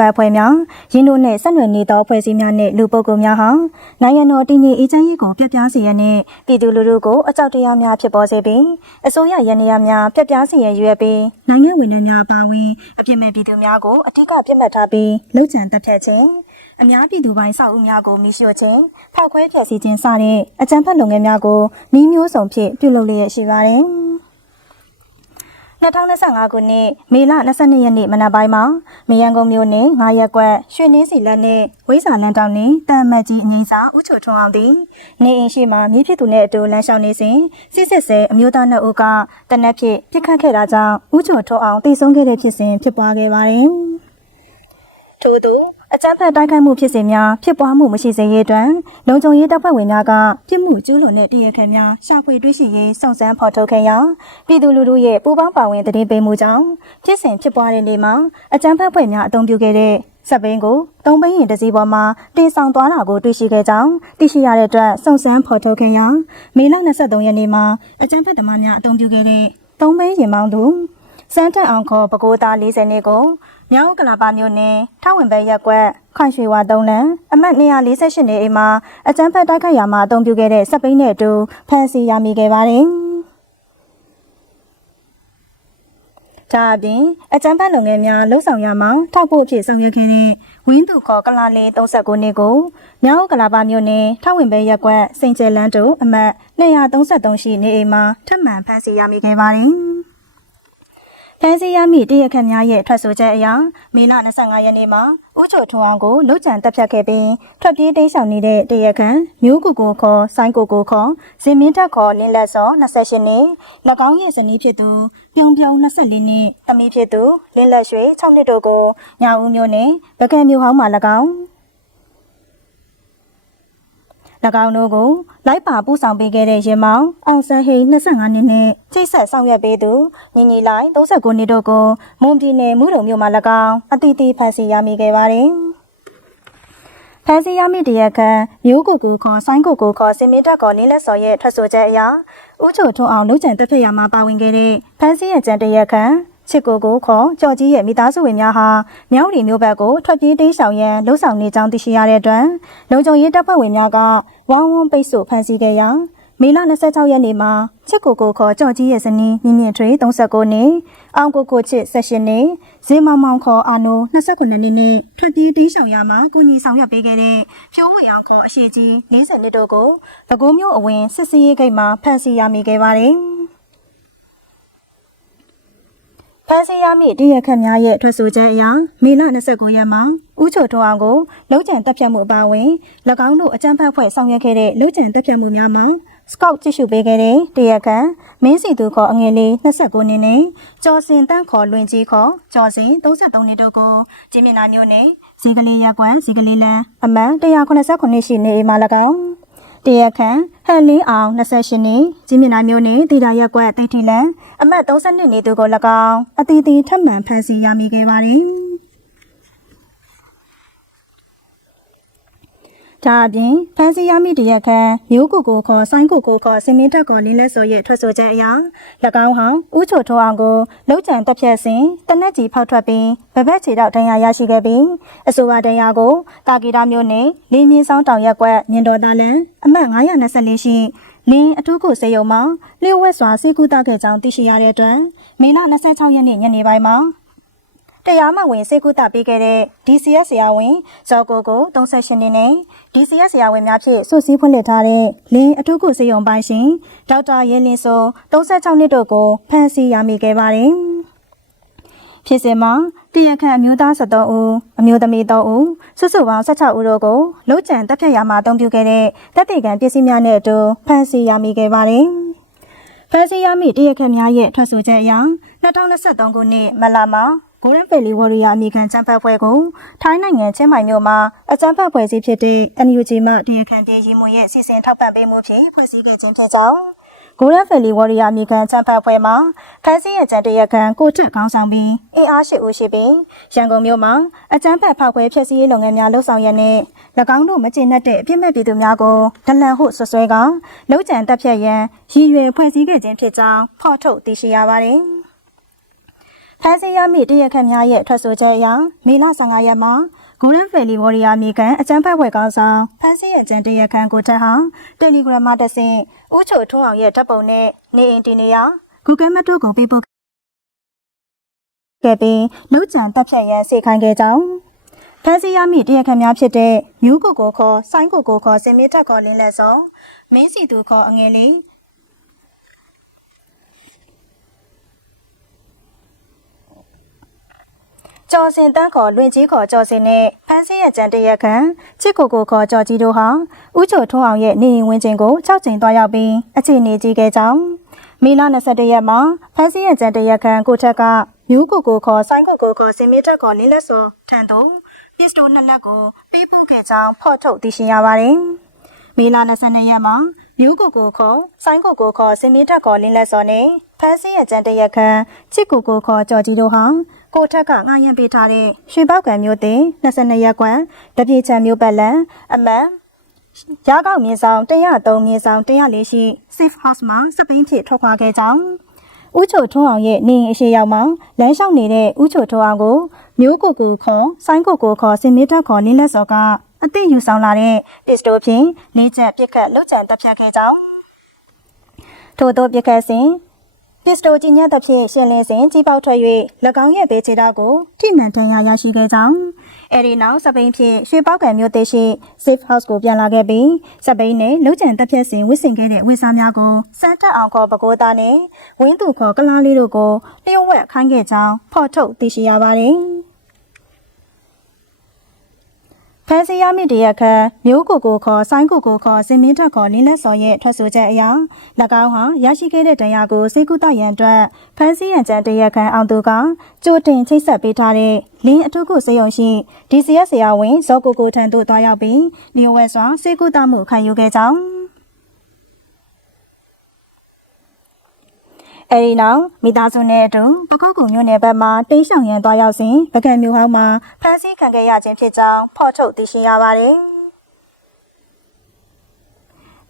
ပတ်ဖွဲ့များရင်းတို့နှင့်ဆက်နွယ်နေသောဖွဲ့စည်းများနှင့်လူပုဂ္ဂိုလ်များဟာနိုင်ငံတော်တည်ငြိမ်အေးချမ်းရေးကိုပြပြစေရန်နှင့်ပြည်သူလူထုကိုအကြောက်တရားများဖြစ်ပေါ်စေပြီးအစိုးရရန်ရာများပြပြစေရန်ရွယ်ပြီးနိုင်ငံဝန်ထမ်းများပါဝင်အပြစ်မဲ့ပြည်သူများကိုအထူးကပြစ်မှတ်ထားပြီးလုံခြံတပ်ဖြတ်ခြင်းအများပြည်သူပိုင်းစောက်ဦးများကိုမိရှို့ခြင်းဖောက်ခွဲဖျက်ဆီးခြင်းစတဲ့အကြမ်းဖက်လုပ်ငန်းများကိုနှီးမျိုးစုံဖြင့်ပြုလုပ်လျက်ရှိပါတယ်။ 2025ခုနှစ်မေလ22ရက်နေ့မနက်ပိုင်းမှာမယန်းကုန်းမြို့နယ်9ရက်ကွက်ရွှေနှင်းစီလက်နဲ့ဝိဇာလန်တောင်နှင့်တန်မတ်ကြီးအငိမ့်စာဦးချိုထွန်းအောင်သည်နေအိမ်ရှိမှမြေဖြစ်သူနဲ့အတူလမ်းလျှောက်နေစဉ်စစ်စစ်ဆဲအမျိုးသားနှစ်ဦးကတနက်ဖြစ်ပြစ်ခတ်ခဲ့တာကြောင့်ဦးချိုထွန်းအောင်တိတ်ဆုံးခဲ့တဲ့ဖြစ်စဉ်ဖြစ်ပွားခဲ့ပါတယ်။ထို့သူ အကြမ်းဖက်တိုက်ခိုက်မှုဖြစ်စဉ်များဖြစ်ပွားမှုမရှိစေရေးအတွက်လုံခြုံရေးတပ်ဖွဲ့ဝင်များကပြစ်မှုကျူးလွန်တဲ့တရားခံများရှာဖွေတွေ့ရှိရေးစုံစမ်းဖော်ထုတ်ခဲ့ရာပြည်သူလူထုရဲ့ပူးပေါင်းပါဝင်တည်ပေးမှုကြောင့်ဖြစ်စဉ်ဖြစ်ပွားတဲ့နေ့မှာအကြမ်းဖက်ဖွဲ့များအုံပြုခဲ့တဲ့စက်ဘင်းကိုတုံးပင်းရင်တစည်းပေါ်မှာတင်ဆောင်သွားတာကိုတွေ့ရှိခဲ့ကြောင်းသိရှိရတဲ့အတွက်စုံစမ်းဖော်ထုတ်ခဲ့ရာမေလ23ရက်နေ့မှာအကြမ်းဖက်သမားများအုံပြုခဲ့တဲ့တုံးပင်းရင်မောင်းသူစမ်းတက်အောင်ခေါ်ပကိုးသား40နှစ်ကို မြောက်ကလာပါမြို့နယ်ထဝင်ဘဲရက်ကွက်ခွန်ရွှေဝါတုံးလန်အမှတ်248နေအိမ်မှာအကျန်းဖက်တိုက်ခိုက်ရာမှာအုံပြုခဲ့တဲ့စက်ပိန်းနဲ့အတူဖမ်းဆီးရမိခဲ့ပါတယ်။ဒါအပြင်အကျန်းဖက်လုပ်ငန်းများလှုပ်ဆောင်ရမှာထောက်ဖို့အဖြစ်ဆောင်ရွက်ခဲ့တဲ့ဝင်းသူခေါ်ကလာလေး39နှစ်ကိုမြောက်ကလာပါမြို့နယ်ထဝင်ဘဲရက်ကွက်စိန်ကျဲလန်းတို့အမှတ်233ရှိနေအိမ်မှာထပ်မံဖမ်းဆီးရမိခဲ့ပါတယ်။ ဖမ်းဆီးရမိတရခတ်များရဲ့ထွက်ဆိုချက်အရမေလ25ရက်နေ့မှာဦးချိုထွန်းအောင်ကိုလုတ်ကြံတပ်ဖြတ်ခဲ့ပြီးထွက်ပြေးတိမ်းရှောင်နေတဲ့တရခန့်မျိုးကူကိုခေါ်ဆိုင်းကိုကိုခေါ်ဇင်မင်းထက်ခေါ်လင်းလက်စော28နှစ်၎င်းရဲ့ဇနီးဖြစ်သူပြုံပြုံ24နှစ်အမိဖြစ်သူလင်းလက်ရွှေ6နှစ်တို့ကိုညောင်ဦးမျိုးနဲ့ဗကံမျိုးဟောင်းမှ၎င်း၎ င်းတို့ကိုလိုက်ပါပို့ဆောင်ပေးခဲ့တဲ့ရင်မောင်အောင်ဆန်းဟိန်း25နှစ်နဲ့ချိတ်ဆက်ဆောင်ရွက်ပေးသူညီညီလိုက်39နှစ်တို့ကိုမွန်ပြည်နယ်မူတုံမြို့မှာ၎င်းအတီးတီးဖန်ဆီးရမိခဲ့ပါတယ်။ဖန်စီရမိတရခန့်မျိုးကိုကိုခေါ်ဆိုင်းကိုကိုခေါ်စင်မင်းတက်ကောလင်းလက်စော်ရဲ့ထွက်ဆိုချက်အရဦးချိုထွန်းအောင်လုံခြံတက်ဖြစ်ရမှာပါဝင်ခဲ့တဲ့ဖန်စီရဲ့ကြံတရခန့် ချစ်ကိုကိုခေါ်ကြော်ကြီးရဲ့မိသားစုဝင်များဟာမြောက်ရီမျိုးဘက်ကိုထွက်ပြေးတိမ်းရှောင်ရန်လှုံ့ဆော်နေကြောင်းသိရှိရတဲ့အတွက်လုံခြုံရေးတပ်ဖွဲ့ဝင်များကဝေါင်းဝန်းပိတ်ဆို့ဖမ်းဆီးခဲ့ရာမေလ26ရက်နေ့မှာချစ်ကိုကိုခေါ်ကြော်ကြီးရဲ့ဇနီးမြင့်မြင့်ထွေ39နှစ်အောင်ကိုကိုချစ်18နှစ်ဇေမောင်မောင်ခေါ်အာနို29နှစ်နဲ့ထွက်ပြေးတိမ်းရှောင်ရမှာကိုကြီးဆောင်ရွက်ပေးခဲ့တဲ့ဖြိုးဝေအောင်ခေါ်အရှိကြီး40နှစ်တို့ကိုပဲခူးမြို့အဝင်စစ်စီးရေးဂိတ်မှာဖမ်းဆီးရမိခဲ့ပါတယ်။ ဖမ်းဆီးရမိတရခတ်များရဲ့ထွက်ဆိုချက်အရမေလ29ရက်မှာဦးချိုတော်အောင်ကိုလုံခြံတပ်ဖြတ်မှုအပါအဝင်၎င်းတို့အကြမ်းဖက်ဖွဲ့ဆောင်ရွက်ခဲ့တဲ့လုံခြံတပ်ဖြတ်မှုများမှာစကောက်ကြည့်ရှုပေးခဲ့တဲ့တရခတ်မင်းစီသူခေါ်အငယ်လေး29နှစ်နဲ့ကျော်စင်တန်းခေါ်လွင်ကြီးခေါ်ကျော်စင်33နှစ်တို့ကိုကျင်းမြနာမျိုးနဲ့ဇီကလေးရက်ကွမ်ဇီကလေးလန်းအမှန်189ရှိနေအိမ်မှာ၎င်း တရခန့်ဟန်လင်းအောင်28နှစ်ကြီးမြနာမျိုးနဲ့တေတာရက်ကွက်တိတ်ထီလန်အမှတ်32နေသူကို၎င်းအတီးတီထပ်မံဖမ်းဆီးရမိခဲ့ပါတယ်။ ဒါအပြင်ဖန်စီရမိတရက်ခန့်မျိုးကိုကိုခေါ်ဆိုင်းကိုကိုခေါ်စင်မင်းတက်ကောလင်းလက်စော်ရဲ့ထွက်ဆိုချက်အရ၎င်းဟာဥချိုထိုးအောင်ကိုလုံခြံတက်ဖြတ်စဉ်တနက်ကြီးဖောက်ထွက်ပြီးဗဘက်ခြေတော့ဒဏ်ရာရရှိခဲ့ပြီးအဆိုပါဒဏ်ရာကိုတာဂီတာမျိုးနဲ့လင်းမြင့်ဆောင်တောင်ရက်ကွက်မြင်တော်သားလန်အမှတ်924ရှိလင်းအထူးကိုစေယုံမှာလျှို့ဝှက်စွာစေကူတာခဲ့ကြောင်းသိရှိရတဲ့အတွက်မေလ26ရက်နေ့ညနေပိုင်းမှာ တရားမဝင်စေကုသပေးခဲ့တဲ့ DCS ဆရာဝန်ဇော်ကိုကို38နှစ်နဲ့ DCS ဆရာဝန်များဖြင့်စုစည်းဖွင့်လှစ်ထားတဲ့လင်းအထူးကုစေယုံပိုင်းရှင်ဒေါက်တာရဲလင်းစိုး36နှစ်တို့ကိုဖမ်းဆီးရမိခဲ့ပါတယ်။ဖြစ်စဉ်မှာတရခန့်အမျိုးသား73ဦးအမျိုးသမီး3ဦးစုစုပေါင်း16ဦးတို့ကိုလုံခြံတပ်ဖြတ်ရာမှာအသုံးပြုခဲ့တဲ့တပ်တေကန်ပစ္စည်းများနဲ့အတူဖမ်းဆီးရမိခဲ့ပါတယ်။ဖမ်းဆီးရမိတရခန့်များရဲ့ထွက်ဆိုချက်အရ2023ခုနှစ်မလာမှာ ဂိုရန်ပယ်လီဝရီယာအမေရိကန်ချမ်းဖတ်ဖွဲ့ကိုထိုင်းနိုင်ငံချင်းမိုင်မြို့မှာအချမ်းဖတ်ဖွဲ့စည်းဖြစ်တဲ့ NUG မှတရားခံပြည်ရီမှုရဲ့စီစဉ်ထောက်ပံ့ပေးမှုဖြင့်ဖွဲ့စည်းခဲ့ခြင်းဖြစ်ကြောင်းဂိုရန်ဖယ်လီဝရီယာအမေရိကန်ချမ်းဖတ်ဖွဲ့မှာဖန်စီရဲ့ကျန်တရခံကိုထက်ကောင်းဆောင်ပြီးအင်အားရှိဦးရှိပြီးရန်ကုန်မြို့မှာအချမ်းဖတ်ဖောက်ခွဲဖျက်ဆီးရေးလုပ်ငန်းများလှုပ်ဆောင်ရတဲ့၎င်းတို့မကျေနပ်တဲ့အပြစ်မဲ့ပြည်သူများကိုဒလန်ဟုဆွဆွဲကလုံခြံတပ်ဖြတ်ရန်ရည်ရွယ်ဖွဲ့စည်းခဲ့ခြင်းဖြစ်ကြောင်းဖော်ထုတ်သိရှိရပါတယ်။ ဖမ်းဆီးရမိတရက်ခန့်များရဲ့ထွက်ဆိုချက်အရမေလ15ရက်မှာ Golden Valley Warrior မြေကန်အကြမ်းဖက်ဝဲကောင်းဆောင်ဖမ်းဆီးရကြံတရက်ခန့်ကိုထက်ဟာ Telegram မှာတဆင့်ဦးချိုထွန်းအောင်ရဲ့ဓာတ်ပုံနဲ့နေအိမ်တင်နေရ Google Map တို့ကိုပေးပို့ခဲ့ပြီးလုံခြံတပ်ဖြတ်ရန်စေခိုင်းခဲ့ကြောင်းဖမ်းဆီးရမိတရက်ခန့်များဖြစ်တဲ့မျိုးကိုကိုခေါ်ဆိုင်းကိုကိုခေါ်စင်မင်းထက်ခေါ်လင်းလက်စောမင်းစီသူခေါ်အငယ်လေး ကျော်စင်တန်းခေါ်လွင်ကြီးခေါ်ကျော်စင်နဲ့ဖန်းစင်းရဲ့ကြံတရက်ခံချစ်ကိုကိုခေါ်ကျော်ကြီးတို့ဟာဥချိုထွန်းအောင်ရဲ့နေရင်ဝင်ချင်းကို၆ချိန်သွားရောက်ပြီးအခြေအနေကြီးခဲ့ကြောင်းမေလ22ရက်မှာဖန်းစင်းရဲ့ကြံတရက်ခံကိုထက်ကမျိုးကိုကိုခေါ်ဆိုင်းကိုကိုခေါ်စင်မီတက်ခေါ်လင်းလက်စောထန်တုံပစ္စတိုနှစ်လက်ကိုပေးပို့ခဲ့ကြောင်းဖော်ထုတ်သိရှိရပါတယ်မေလ22ရက်မှာမျိုးကိုကိုခေါ်ဆိုင်းကိုကိုခေါ်စင်မီတက်ခေါ်လင်းလက်စောနဲ့ဖန်းစင်းရဲ့ကြံတရက်ခံချစ်ကိုကိုခေါ်ကျော်ကြီးတို့ဟာ ကိုထက်ကငှားရမ်းပေးထားတဲ့ရွှေပောက်ကံမျိုးတင်22ရက်ကွမ်တပြေချံမျိုးပတ်လန်အမန်ရကောက်မြင်းဆောင်103မြင်းဆောင်104ရှိ Safe House မှာစပိန်ဖြစ်ထွက်ခွာခဲ့ကြောင်းဦးချိုထွန်းအောင်ရဲ့နေအိမ်အရှိရောက်မှာလမ်းလျှောက်နေတဲ့ဦးချိုထွန်းအောင်ကိုမျိုးကိုကိုခေါ်ဆိုင်းကိုကိုခေါ်စင်မီတက်ခေါ်နင်းလက်စော်ကအသိယူဆောင်လာတဲ့ပစ္စတိုဖြင့်နေချက်ပစ်ခတ်လှုပ်ကြံတပ်ဖြတ်ခဲ့ကြောင်းထို့သောပစ်ခတ်စဉ် ပစ္စတိုကြီးညတ်သဖြင့်ရှင်လင်းစဉ်ကြီးပေါက်ထွက်၍၎င်းရဲ့ဘေးခြေထောက်ကိုထိမှန်ထန်ရာရရှိခဲ့ကြောင်းအဲဒီနောက်စပိန်ဖြင့်ရွှေပောက်ကံမျိုးသေးရှိ Safe House ကိုပြန်လာခဲ့ပြီးစပိန်နဲ့လုံခြံတပ်ဖြတ်စဉ်ဝစ်ဆင်ခဲ့တဲ့ဝစ်စားများကိုစမ်းတက်အောင်ခေါ်ပကိုးသားနဲ့ဝင်းသူခေါ်ကလားလေးတို့ကိုလျှို့ဝှက်ခိုင်းခဲ့ကြောင်းဖော်ထုတ်သိရှိရပါတယ်။ ဖန်စီရမိတရက်ခန့်မျိုးကိုကိုခေါ်ဆိုင်းကိုကိုခေါ်စင်မင်းထက်ခေါ်လင်းလက်စော်ရဲ့ထွက်ဆိုချက်အရ၎င်းဟာရရှိခဲ့တဲ့တရားကိုစေကုသရန်အတွက်ဖန်စီရန်ကျန်တရက်ခန့်အောင်သူကကြိုတင်ချိတ်ဆက်ပေးထားတဲ့လင်းအထုကုစေယုံရှိ DCS ဆရာဝန်ဇော်ကိုကိုထံသို့တွားရောက်ပြီးနေဝဲစွာစေကုသမှုခံယူခဲ့ကြောင်း အဲဒီနောက်မိသားစုနဲ့အတူပကုတ်ကုံမြို့နယ်ဘက်မှတိမ်းရှောင်ရန်သွားရောက်စဉ်ပကံမျိုးဟောင်းမှာဖမ်းဆီးခံခဲ့ရခြင်းဖြစ်ကြောင်းဖော်ထုတ်သိရှိရပါတယ်။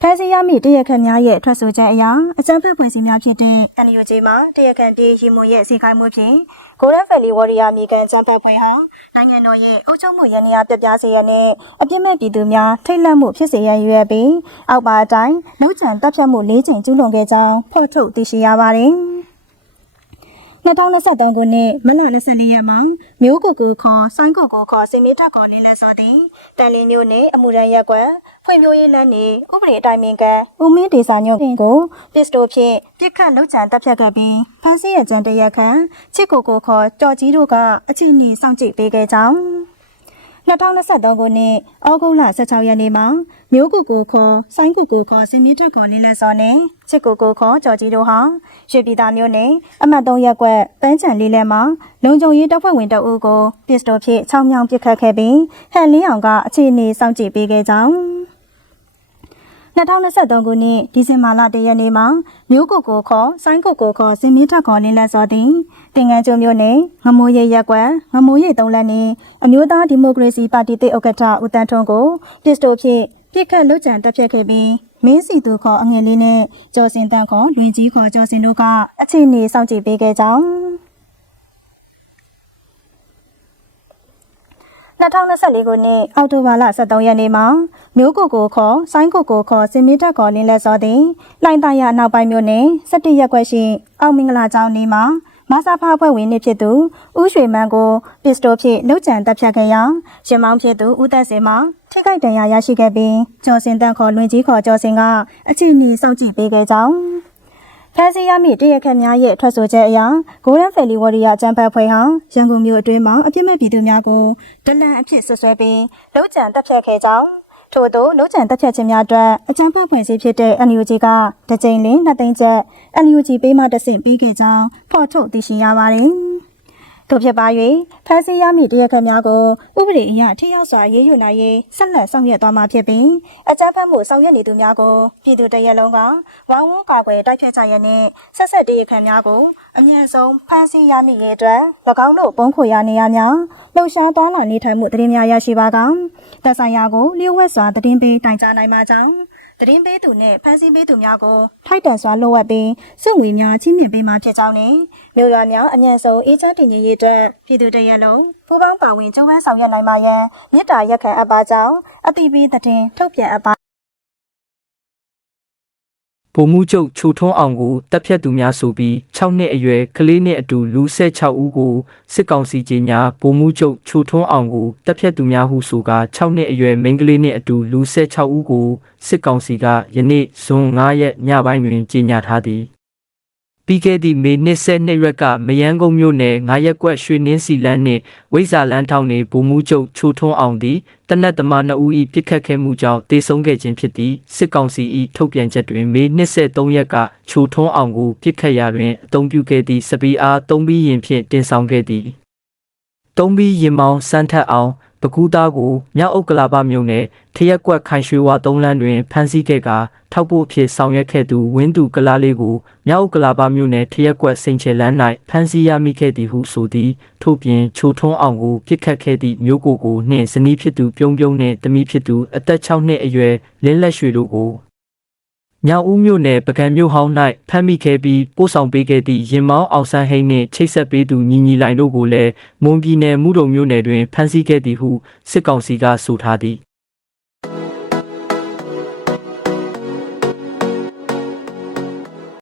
ဖမ်းဆီးရမိတရက်ခန့်များရဲ့ထွက်ဆိုချက်အရအကြမ်းဖက်ဖွဲ့စည်းများဖြစ်တဲ့ NUG မှာတရက်ခန့်ပြည်ရီမွန်ရဲ့စီခိုင်းမှုဖြင့် Golden Valley Warrior မြေကန်ကြမ်းဖက်ဖွဲ့ဟာ နိုင်ငံတော်ရဲ့အုပ်ချုပ်မှုရန်နေရာပြပြစေရနဲ့အပြစ်မဲ့ပြည်သူများထိတ်လန့်မှုဖြစ်စေရန်ရွယ်ပြီးအောက်ပါအတိုင်းလူ့ကြံတပ်ဖြတ်မှု၄ချိန်ကျူးလွန်ခဲ့ကြောင်းဖော်ထုတ်သိရှိရပါတယ်။ 2023ခုနှစ်မလ24ရက်မှာမျိုးကိုကိုခေါ်ဆိုင်းကိုကိုခေါ်စင်မီတက်ခေါ်လင်းလဲစောသည်တန်လင်းမျိုးနဲ့အမှုရန်ရက်ကွယ်ဖွံ့ဖြိုးရေးလမ်းနေဥပဒေအတိုင်းပင်ကဦးမင်းဒေစာညုံကိုပစ္စတိုဖြင့်ပြစ်ခတ်လှုပ်ကြံတပ်ဖြတ်ခဲ့ပြီးဖမ်းဆီးရကြံတရက်ခန့်ချစ်ကိုကိုခေါ်ကြော်ကြီးတို့ကအချိန်ကြီးစောင့်ကြည့်ပေးခဲ့ကြောင်း2023ခုနှစ်ဩဂုတ်လ16ရက်နေ့မှာ မျိုးကိုကိုခေါ်ဆိုင်းကိုကိုခေါ်စင်မီတက်ခေါ်လင်းလက်စောနဲ့ချစ်ကိုကိုခေါ်ကြော်ကြီးတို့ဟာရွှေပြည်သားမျိုးနဲ့အမှတ်3ရက်ကွက်ပန်းချံလေးလဲမှာလုံခြုံရေးတပ်ဖွဲ့ဝင်တအုပ်ကိုပစ္စတိုဖြင့်ချောင်းမြောင်းပစ်ခတ်ခဲ့ပြီးဟန်လင်းအောင်ကအခြေအနေစောင့်ကြည့်ပေးခဲ့ကြောင်း2023ခုနှစ်ဒီဇင်ဘာလ1ရက်နေ့မှာမျိုးကိုကိုခေါ်ဆိုင်းကိုကိုခေါ်စင်မီထက်ခေါ်လင်းလက်စောသည်တင်ငန်းကျွန်းမြို့နယ်ငမိုးရိပ်ရက်ကွယ်ငမိုးရိပ်သုံးလက်နှင့်အမျိုးသားဒီမိုကရေစီပါတီတိတ်ဥက္ကဋ္ဌဦးတန်းထွန်းကိုပစ္စတိုဖြင့် ပြစ်ခတ်လုကြံတပ်ဖြတ်ခဲ့ပြီးမင်းစီသူခေါ်အငယ်လေးနဲ့ကျော်စင်တန်းခေါ်လွင်ကြီးခေါ်ကျော်စင်တို့ကအခြေအနေစောင့်ကြည့်ပေးခဲ့ကြောင်း2024ခုနှစ်အောက်တိုဘာလ23ရက်နေ့မှာမျိုးကိုကိုခေါ်ဆိုင်းကိုကိုခေါ်စင်မီတက်ခေါ်လင်းလက်စောသည်လိုင်တရအနောက်ပိုင်းမြို့နယ်17ရက်ကွက်ရှိအောင်မင်္ဂလာကျောင်းနေမှာ မဆာဖဖွဲ့ဝင်နေဖြစ်သူဦးရွှေမန်းကိုပစ္စတိုဖြင့်နှုတ်ကြံတပ်ဖြတ်ခဲ့ရာရှင်မောင်းဖြစ်သူဦးသက်စင်မှာထိခိုက်ဒဏ်ရာရရှိခဲ့ပြီးကျော်စင်တန်းခေါ်လွင်ကြီးခေါ်ကျော်စင်ကအခြေအနေစောင့်ကြည့်ပေးခဲ့ကြောင်းဖန်စီရမည့်တရက်ခက်များရဲ့ထွက်ဆိုချက်အရ Golden Valley Warrior ကျမ်းပတ်ဖွဲ့ဟာရန်ကုန်မြို့အတွင်းမှာအပြစ်မဲ့ပြည်သူများကိုဒလန်အဖြစ်ဆွဆွဲပြီးလုံခြံတပ်ဖြတ်ခဲ့ကြောင်း ထို့သောလုံခြံတပ်ဖြတ်ခြင်းများအတွက်အကြမ်းဖက်ဖွဲ့စည်းဖြစ်တဲ့ NUG ကတစ်ကြိမ်လနှစ်သိန်းကျပ် NUG ပေးမှတဆင့်ပေးခဲ့ကြောင်းဖော်ထုတ်သိရှိရပါတယ်။ တို့ဖြစ်ပါ၍ဖမ်းဆီးရမည့်တရားခတ်များကိုဥပဒေအရထိရောက်စွာရေးယူနိုင်ရေးဆက်လက်ဆောင်ရွက်သွားမှာဖြစ်ပြီးအကြမ်းဖက်မှုဆောင်ရွက်နေသူများကိုပြည်သူတရက်လုံးကဝိုင်းဝန်းကာကွယ်တိုက်ဖျက်ကြရနှင့်ဆက်ဆက်တရားခတ်များကိုအမြန်ဆုံးဖမ်းဆီးရမည့်ရေးအတွက်၎င်းတို့ပုံခွေရနေရများလှုပ်ရှားသွားလာနေထိုင်မှုတရင်များရရှိပါကသက်ဆိုင်ရာကိုလျှို့ဝှက်စွာတည်င်းပေးတိုင်ကြားနိုင်ပါကြောင်းတ သတင်းပေးသူနှင့်ဖမ်းဆီးပေးသူများကိုထိုက်တန်စွာလိုအပ်ပြီးစုငွေများချင်းမြင့်ပေးမှာဖြစ်ကြောင်းနဲ့မြို့ရွာများအញ្ញံဆုံးအေးချမ်းတည်ငြိမ်ရေးအတွက်ပြည်သူတရက်လုံးပူးပေါင်းပါဝင်ကြိုးပမ်းဆောင်ရွက်နိုင်ပါရန်မြစ်တာရက်ခံအပ်ပါကြောင်းအသိပေးသတင်းထုတ်ပြန်အပ်ပါ ဗိုလ်မှူးချုပ်ချိုထွန်းအောင်ကိုတပ်ဖြတ်သူများဆိုပြီး6နှစ်အရွယ်ကလေးနဲ့အတူလူ16ဦးကိုစစ်ကောင်စီကြီးညာဗိုလ်မှူးချုပ်ချိုထွန်းအောင်ကိုတပ်ဖြတ်သူများဟုဆိုကာ6နှစ်အရွယ်မိန်းကလေးနဲ့အတူလူ16ဦးကိုစစ်ကောင်စီကယနေ့ဇွန်9ရက်ညပိုင်းတွင်ကြီးညာထားသည် ပြီးခဲ့သည့်မေ22ရက်ကမယန်းကုန်းမြို့နယ်9ရက်ကွက်ရွှေနှင်းစီလန်းနှင့်ဝိဇာလန်းထောင်နေဗိုလ်မှူးချုပ်ချိုထွန်းအောင်သည်တနက်သမား2ဦး၏ပြစ်ခတ်ခဲ့မှုကြောင့်တေဆုံးခဲ့ခြင်းဖြစ်သည်စစ်ကောင်စီ၏ထုတ်ပြန်ချက်တွင်မေ23ရက်ကချိုထွန်းအောင်ကိုပြစ်ခတ်ရာတွင်အုံပြုခဲ့သည့်စပီအား3ဘီရင်ဖြင့်တင်ဆောင်ခဲ့သည်တုံးပြီးရင်မောင်းစမ်းထက်အောင် ပကူးသားကိုမြောက်ဥက္ကလာပမြို့နယ်ထရက်ကွက်ခိုင်ရွှေဝါသုံးလမ်းတွင်ဖမ်းဆီးခဲ့ကထောက်ပို့အဖြစ်ဆောင်ရွက်ခဲ့သူဝင်းသူကလာလေးကိုမြောက်ဥက္ကလာပမြို့နယ်ထရက်ကွက်စိန်ချေလန်း၌ဖမ်းဆီးရမိခဲ့သည်ဟုဆိုသည်ထို့ပြင်ချိုထွန်းအောင်ကိုပြစ်ခတ်ခဲ့သည့်မျိုးကိုကိုနှင့်ဇနီးဖြစ်သူပြုံးပြုံးနှင့်တမီးဖြစ်သူအသက်6နှစ်အရွယ်လင်းလက်ရွှေတို့ကို ညောင်ဦးမြို့နယ်ပကံမြို့ဟောင်း၌ဖမ်းမိခဲ့ပြီးပို့ဆောင်ပေးခဲ့သည့်ရင်မောင်းအောင်ဆန်းဟိန်းနှင့်ချိတ်ဆက်ပေးသူညီညီလိုင်တို့ကိုလည်းမွန်ပြည်နယ်မူတုံမြို့နယ်တွင်ဖမ်းဆီးခဲ့သည်ဟုစစ်ကောင်စီကဆိုထားသည်